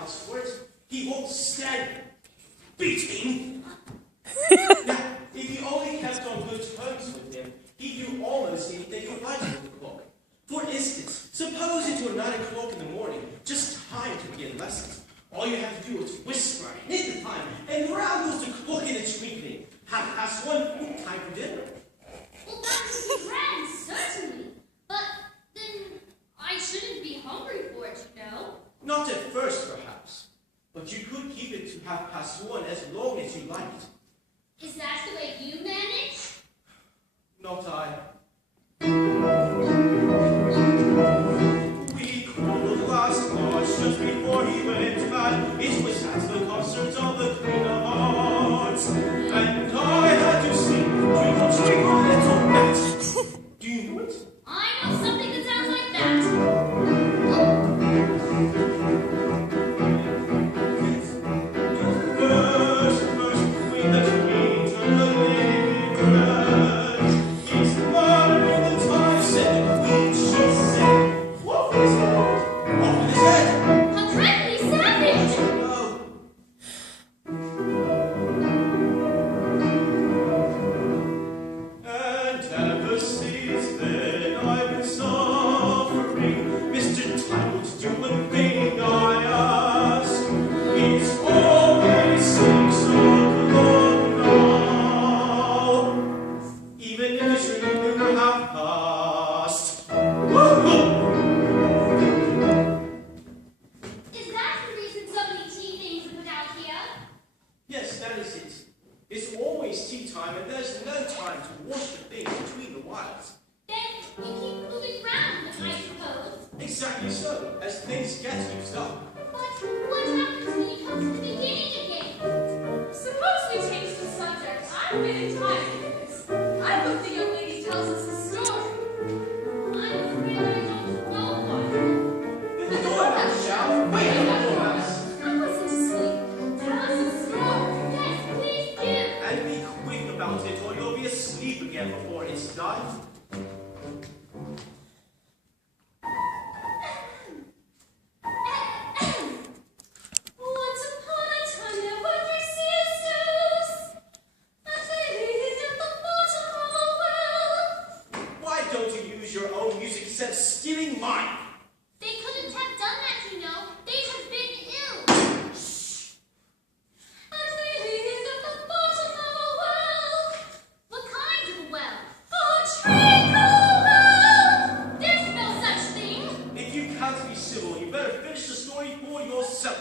house for it. He won't stand beating. Now, if you only kept on good terms with him, he'd do almost anything you liked with the clock. For instance, suppose it were 9 o'clock in the morning, just time to begin lessons. All you have to do is whisper and hit the time, and round goes the clock in a twinkling. 1:30, time for dinner. Well, that would be grand, certainly. But then I shouldn't be hungry for it, you know. Not at first, perhaps. But you could keep it to 1:30 as long as you liked. Is that the way you manage? Not I. We quarreled last March just before he went mad. It was at the concert of the Queen of Hearts. And I had to sing Twinkle, Twinkle, Little Bat. Do you know it? I know something that sounds like that. First, Queen the Queen turned the living grudge. He's murdering the time, said the Queen, she said. What was that? Off with his head. How dreadfully savage! No. And ever since then I've been suffering. Mr. Time would do one thing I ask. It's always 6 o'clock now. Even if it's really 1/2 past. Woo-hoo! Is that the reason so many tea things are put out here? Yes, that is it. It's always tea time and there's no time to wash the things between the whiles. Then you keep moving round, I suppose. Exactly so, as things get used up. But what happens when you come to the beginning again? Suppose we change the subject. I'm getting tired of this. I hope the young lady tells us a story. I'm afraid I don't know one. The dormouse shall wait on the dormouse. I wasn't asleep. Tell us a story. Yes, please do. And be quick about it or you'll be asleep again before it's done. Once upon a time there were 3 sisters. And they lived at the bottom of a well. Why don't you use your own music instead of stealing mine? They couldn't have done that, you know. They'd have been ill. And they lived at the bottom of a well. What kind of a well? A treacle well. There's no such thing. If you can't be civil, you better finish the story for yourself.